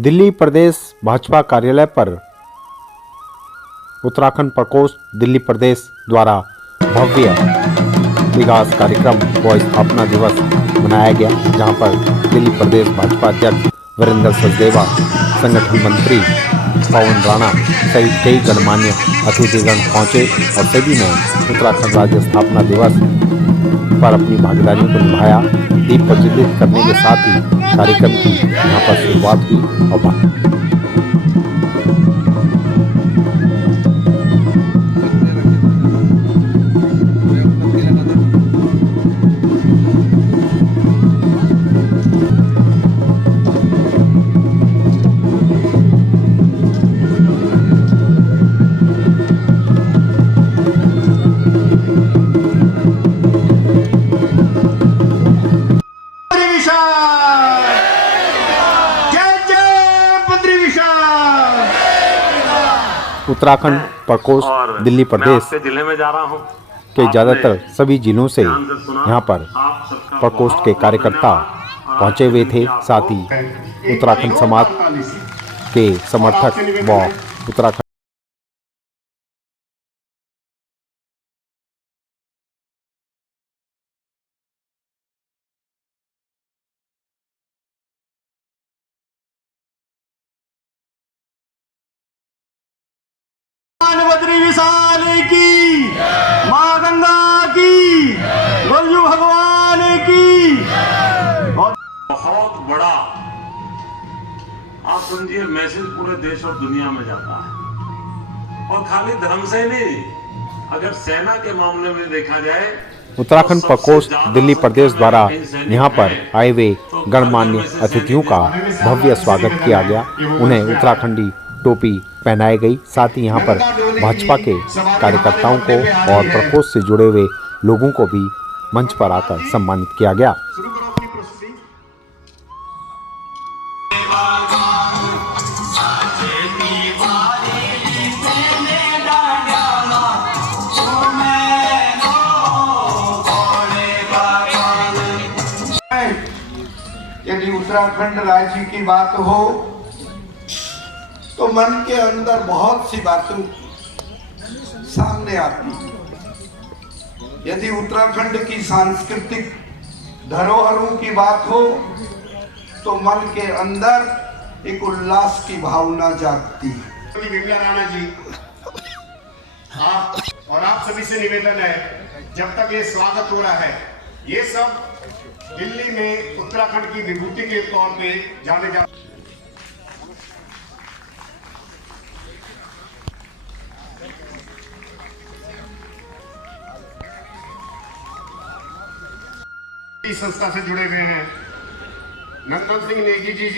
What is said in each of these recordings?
दिल्ली प्रदेश भाजपा कार्यालय पर उत्तराखंड प्रकोष्ठ दिल्ली प्रदेश द्वारा भव्य विकास कार्यक्रम व स्थापना दिवस मनाया गया, जहां पर दिल्ली प्रदेश भाजपा अध्यक्ष वीरेंद्र सचदेवा, संगठन मंत्री पवन राणा सहित कई गणमान्य अतिथिगण पहुंचे और सभी ने उत्तराखंड राज्य स्थापना दिवस पर अपनी भागीदारी को निभाया। दीप प्रज्वलित करने के साथ ही कार्यक्रम की यहाँ पर शुरुआत हुई और उत्तराखंड प्रकोष्ठ दिल्ली प्रदेश जिले में जा रहा हूं के ज़्यादातर सभी जिलों से यहाँ पर प्रकोष्ठ के कार्यकर्ता पहुँचे हुए थे। साथ ही उत्तराखंड समाज के समर्थक व उत्तराखंड बद्री विशाल की, माँ गंगा की, गुरु भगवान की। बहुत बड़ा आप समझिए मैसेज पूरे देश और दुनिया में जाता है, और खाली धर्म से नहीं, अगर सेना के मामले में देखा जाए उत्तराखंड प्रकोष्ठ दिल्ली प्रदेश द्वारा यहाँ पर आए हुए गणमान्य अतिथियों का भव्य स्वागत किया गया। उन्हें उत्तराखंडी टोपी पहनाई गई। साथ ही यहाँ पर भाजपा के कार्यकर्ताओं को और प्रकोष्ठ से जुड़े हुए लोगों को भी मंच पर आकर सम्मानित किया गया। यदि उत्तराखंड राज्य की बात हो तो मन के अंदर बहुत सी बातें सामने आती हैं। यदि उत्तराखंड की सांस्कृतिक धरोहरों की बात हो तो मन के अंदर एक उल्लास की भावना जागती है। विमला राणा जी, आप और आप सभी से निवेदन है, जब तक ये स्वागत हो रहा है, ये सब दिल्ली में उत्तराखंड की विभूति के तौर पे जाने जा संस्था से जुड़े हुए हैं नंदन सिंह नेगी जी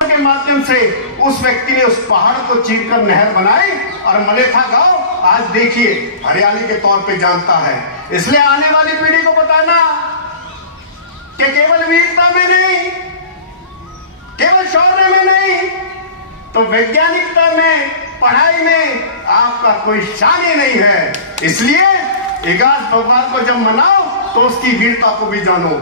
के माध्यम से उस व्यक्ति ने उस पहाड़ को चीरकर नहर बनाई और मलेथा गांव आज देखिए हरियाली के तौर पे जानता है। इसलिए आने वाली पीढ़ी को बताना कि केवल वीरता में नहीं, केवल शौर्य में नहीं, तो वैज्ञानिकता में, पढ़ाई में आपका कोई शान ही नहीं है। इसलिए एकादश भगवान को जब मनाओ तो उसकी वीरता को भी जानो।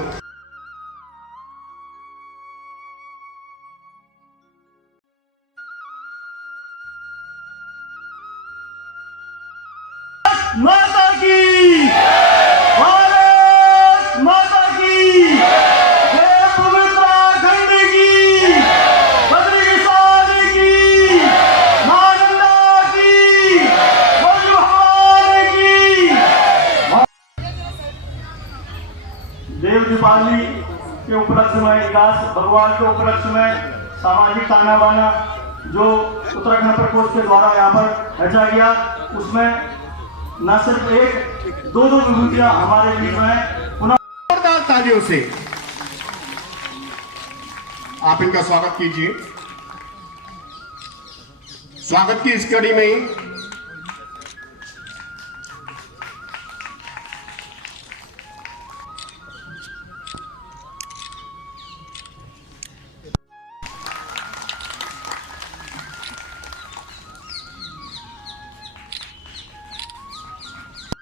माता की, भारत माता की, उत्तराखंड की, बद्री विशाल की, मां गंगा की, गुरु भगवान की। देव दीपावली के उपलक्ष्य में, एकादश भगवान के उपलक्ष्य में सामाजिक ताना बाना जो उत्तराखंड प्रकोष्ठ के द्वारा यहाँ पर रचा गया, उसमें न सिर्फ एक दो विभूतियां हमारे बीच में पुनः जोरदार तालियों से आप इनका स्वागत कीजिए। स्वागत की इस कड़ी में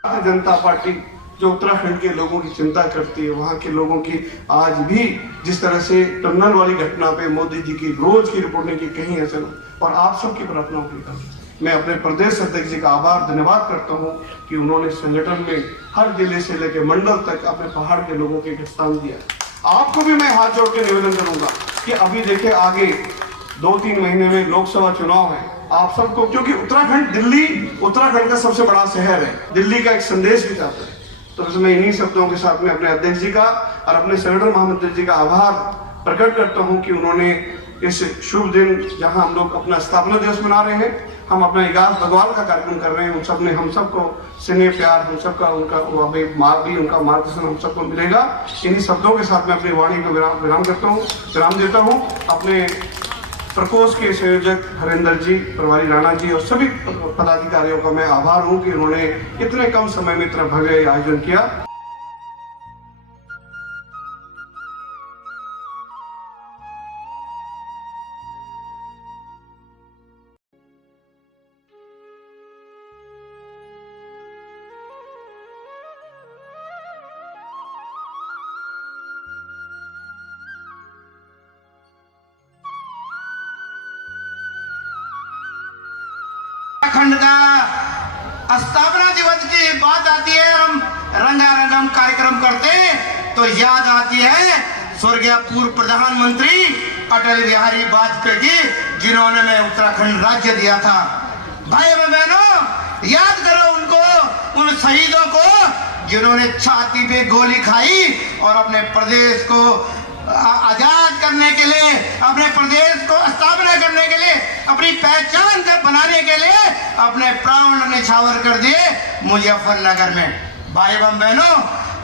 भारतीय जनता पार्टी जो उत्तराखंड के लोगों की चिंता करती है, वहाँ के लोगों की आज भी जिस तरह से टन्नल वाली घटना पे मोदी जी की रोज की रिपोर्टिंग की कहीं असर और आप सबकी प्रार्थनाओं के कारण मैं अपने प्रदेश अध्यक्ष जी का आभार धन्यवाद करता हूँ कि उन्होंने संगठन में हर जिले से लेकर मंडल तक अपने पहाड़ के लोगों के स्थान दिया। आपको भी मैं हाथ जोड़ के निवेदन करूंगा कि अभी देखिए आगे 2-3 महीने में लोकसभा चुनाव है, आप सबको, क्योंकि उत्तराखंड दिल्ली उत्तराखंड का सबसे बड़ा शहर है, दिल्ली का एक संदेश भी जाता है। तो मैं इन्हीं शब्दों के साथ में अपने अध्यक्ष जी का और अपने संगठन महामंत्री जी का आभार प्रकट करता हूं कि उन्होंने इस शुभ दिन जहां हम लोग अपना स्थापना दिवस मना रहे हैं, हम अपना 11 भगवान का कार्यक्रम कर रहे हैं, उन सब ने हम सबको स्नेह प्यार हम सबका उनका उनका मार्गदर्शन हम सबको मिलेगा। इन्हीं शब्दों के साथ मैं अपनी वाणी को विराम करता हूँ, विराम देता हूँ। अपने प्रकोष्ठ के संयोजक हरेंद्र जी, प्रभारी राणा जी और सभी पदाधिकारियों का मैं आभार हूँ कि उन्होंने इतने कम समय में इतना भव्य आयोजन किया। उत्तराखंड का स्थापना दिवस की बात आती है और हम रंगारंगम कार्यक्रम करते हैं तो याद आती है स्वर्गीय पूर्व प्रधानमंत्री अटल बिहारी वाजपेयी जी, जिन्होंने मैं उत्तराखंड राज्य दिया था। भाई बहनों, याद करो उनको, उन शहीदों को जिन्होंने छाती पे गोली खाई और अपने प्रदेश को आजाद करने के लिए, अपने प्रदेश को स्थापना करने के लिए, अपनी पहचान बनाने के लिए अपने प्राण निछावर कर दिए मुजफ्फरनगर में। भाई बहनों,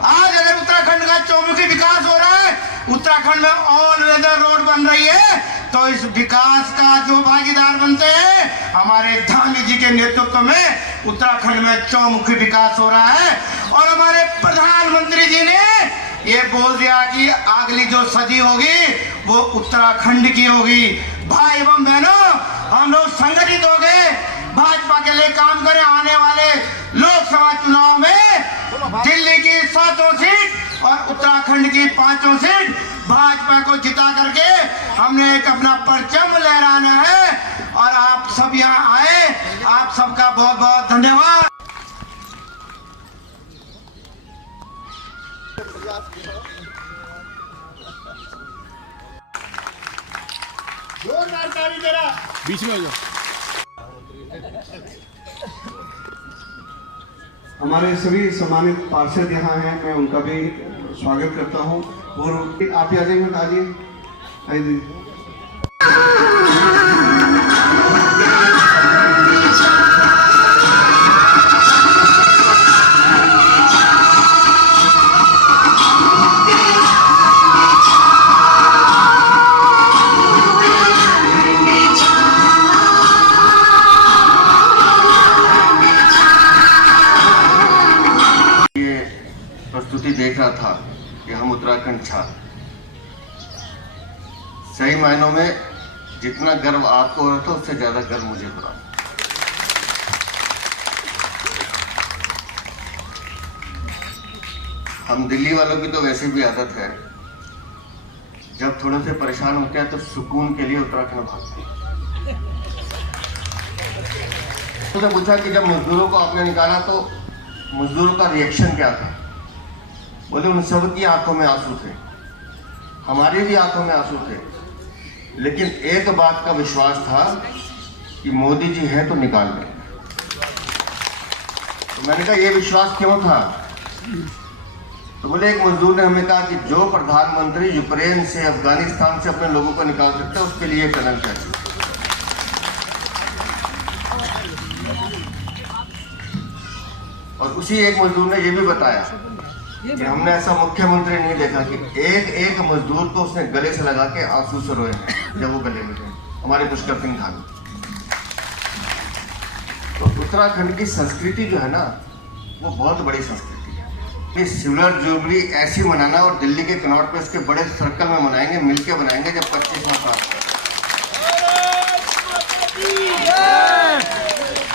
आज अगर उत्तराखंड का चौमुखी विकास हो रहा है, उत्तराखंड में ऑल वेदर रोड बन रही है, तो इस विकास का जो भागीदार बनते हैं हमारे धामी जी के नेतृत्व में उत्तराखंड में चौमुखी विकास हो रहा है। और हमारे प्रधानमंत्री जी ने ये बोल दिया कि अगली जो सदी होगी वो उत्तराखंड की होगी। भाई एवं बहनों, हम लोग संगठित हो गए, भाजपा के लिए काम करें। आने वाले लोकसभा चुनाव में दिल्ली की 7 सीट और उत्तराखंड की 5 सीट भाजपा को जिता करके हमने एक अपना परचम लहराना है। और आप सब यहाँ आए, आप सबका बहुत बहुत धन्यवाद। बीच में हो जाओ। हमारे सभी सम्मानित पार्षद यहाँ हैं, मैं उनका भी स्वागत करता हूँ। और आप भी आ जाइए, बता दिए। प्रस्तुति देख रहा था कि हम उत्तराखंड छा, सही मायनों में जितना गर्व आपको हो रहा था उससे ज्यादा गर्व मुझे हो रहा। हम दिल्ली वालों की तो वैसे भी आदत है, जब थोड़े से परेशान होते हैं तो सुकून के लिए उत्तराखंड भागते हैं। तो पूछा कि जब मजदूरों को आपने निकाला तो मजदूरों का रिएक्शन क्या था? बोले उन सब की आंखों में आंसू थे, हमारी भी आंखों में आंसू थे, लेकिन एक बात का विश्वास था कि मोदी जी है तो निकाल दें। तो मैंने कहा ये विश्वास क्यों था? तो बोले एक मजदूर ने हमें कहा कि जो प्रधानमंत्री यूक्रेन से, अफगानिस्तान से अपने लोगों को निकाल सकता है उसके लिए टनल चाहिए। और उसी एक मजदूर ने यह भी बताया कि हमने ऐसा मुख्यमंत्री नहीं देखा कि एक एक मजदूर को उसने गले से लगा के आंसू से रोए हैं जब वो गले में थे, हमारे पुष्कर सिंह धामी। तो उत्तराखंड की संस्कृति जो है ना, वो बहुत बड़ी संस्कृति है। ये सिल्वर जुबली ऐसी मनाना और दिल्ली के कनॉट पे इसके बड़े सर्कल में मनाएंगे, मिलके बनाएंगे जब 25वां साल।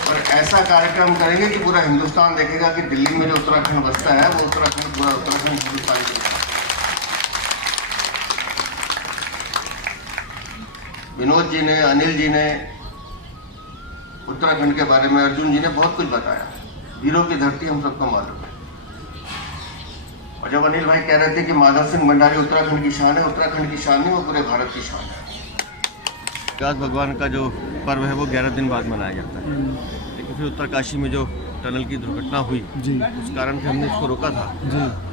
और ऐसा कार्यक्रम करेंगे कि पूरा हिंदुस्तान देखेगा कि दिल्ली में जो उत्तराखंड बसता है वो उत्तराखंड, पूरा उत्तराखंड हिंदुस्तान के लिए। विनोद जी ने, अनिल जी ने उत्तराखंड के बारे में, अर्जुन जी ने बहुत कुछ बताया। वीरों की धरती हम सबको मालूम है। और जब अनिल भाई कह रहे थे कि माधव सिंह भंडारी उत्तराखंड की शान है, उत्तराखंड की शान नहीं, वो पूरे भारत की शान है। विकास भगवान का जो पर्व है वो 11 दिन बाद मनाया जाता है, लेकिन फिर उत्तरकाशी में जो टनल की दुर्घटना हुई उस कारण से हमने इसको रोका था।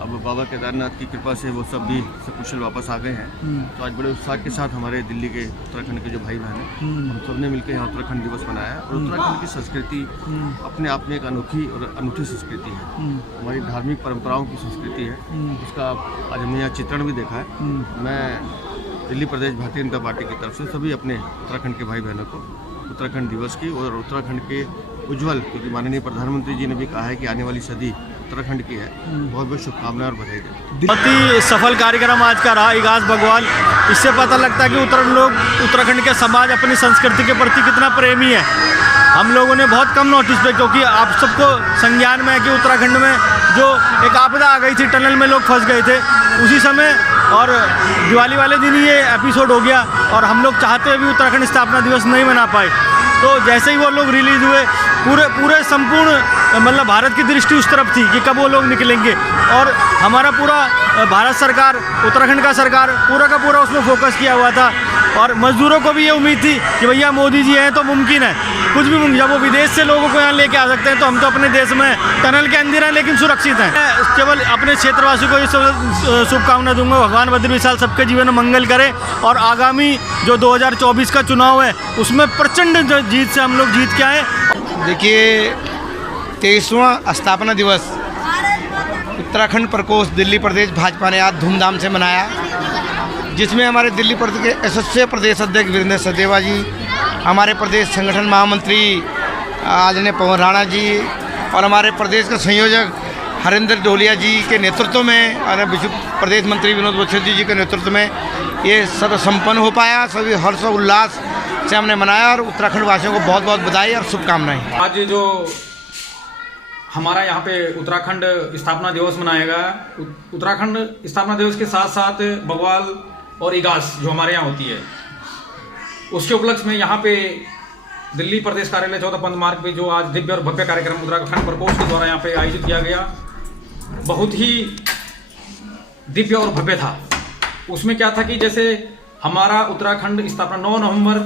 अब बाबा केदारनाथ की कृपा से वो सब भी सकुशल वापस आ गए हैं। तो आज बड़े उत्साह के साथ हमारे दिल्ली के, उत्तराखंड के जो भाई बहन हैं, हम सब ने मिलकर यहाँ उत्तराखंड दिवस मनाया। और उत्तराखंड की संस्कृति अपने आप में एक अनोखी और अनूठी संस्कृति है, हमारी धार्मिक परंपराओं की संस्कृति है। उसका आज हमने यहाँ चित्रण भी देखा है। मैं दिल्ली प्रदेश भारतीय जनता पार्टी की तरफ से सभी अपने उत्तराखंड के भाई बहनों को उत्तराखंड दिवस की और उत्तराखंड के उज्ज्वल, क्योंकि माननीय प्रधानमंत्री जी ने भी कहा है कि आने वाली सदी उत्तराखंड की है, बहुत बहुत शुभकामनाएं और बधाई दें। बहुत ही सफल कार्यक्रम आज का रहा इगास भगवान। इससे पता लगता है कि उत्तराखंड के समाज अपनी संस्कृति के प्रति कितना प्रेमी है। हम लोगों ने बहुत कम नोटिस पे, क्योंकि आप सबको संज्ञान में है कि उत्तराखंड में जो एक आपदा आ गई थी, टनल में लोग फंस गए थे उसी समय, और दिवाली वाले दिन ही ये एपिसोड हो गया और हम लोग चाहते हुए भी उत्तराखंड स्थापना दिवस नहीं मना पाए। तो जैसे ही वो लोग रिलीज़ हुए, पूरे संपूर्ण मतलब भारत की दृष्टि उस तरफ थी कि कब वो लोग निकलेंगे, और हमारा पूरा भारत सरकार, उत्तराखंड का सरकार पूरा का पूरा उसमें फोकस किया हुआ था। और मजदूरों को भी ये उम्मीद थी कि भैया मोदी जी हैं तो मुमकिन है, कुछ भी मुमकिन। जब वो विदेश से लोगों को यहाँ लेके आ सकते हैं तो हम तो अपने देश में टनल के अंदर हैं लेकिन सुरक्षित हैं। मैं केवल अपने क्षेत्रवासियों को ये शुभकामना दूंगा, भगवान बद्री विशाल सबके जीवन में मंगल करे, और आगामी जो 2024 का चुनाव है उसमें प्रचंड जीत से हम लोग जीत के आए। देखिए, 23वां स्थापना दिवस उत्तराखंड प्रकोष्ठ दिल्ली प्रदेश भाजपा ने आज धूमधाम से मनाया, जिसमें हमारे दिल्ली प्रदेश के यशस्वी प्रदेश अध्यक्ष वीरेंद्र सचदेवा जी, हमारे प्रदेश संगठन महामंत्री आदरणीय पवन राणा जी और हमारे प्रदेश के संयोजक हरिंदर ढोलिया जी के नेतृत्व में और विश्व प्रदेश मंत्री विनोद बख्शी जी के नेतृत्व में ये सब संपन्न हो पाया। सभी हर्ष और उल्लास से हमने मनाया और उत्तराखंड वासियों को बहुत बहुत बधाई और शुभकामनाएं। आज जो हमारा यहाँ पे उत्तराखंड स्थापना दिवस मनाया गया, उत्तराखंड स्थापना दिवस के साथ साथ बग्वाल और इगास जो हमारे यहाँ होती है, उसके उपलक्ष्य में यहाँ पे दिल्ली प्रदेश कार्यालय 14 पंथ मार्ग पे जो आज दिव्य और भव्य कार्यक्रम उत्तराखंड प्रकोष्ठ के द्वारा यहाँ पे आयोजित किया गया, बहुत ही दिव्य और भव्य था। उसमें क्या था कि जैसे हमारा उत्तराखंड स्थापना 9 नवंबर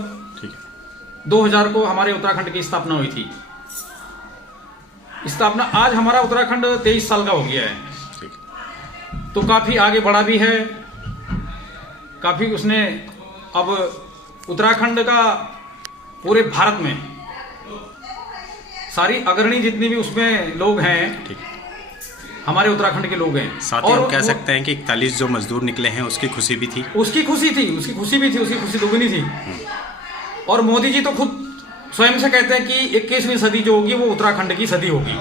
2000 को हमारे उत्तराखंड की स्थापना हुई थी। स्थापना आज हमारा उत्तराखंड 23 साल का हो गया है, तो काफी आगे बढ़ा भी है, काफी उसने अब उत्तराखंड का पूरे भारत में सारी अग्रणी जितनी भी उसमें लोग हैं हमारे उत्तराखंड के लोग हैं। साथ ही हम कह सकते हैं कि 41 जो मजदूर निकले हैं उसकी खुशी भी थी, उसकी खुशी दुगनी थी। और मोदी जी तो खुद स्वयं से कहते हैं कि 21वीं सदी जो होगी वो उत्तराखंड की सदी होगी।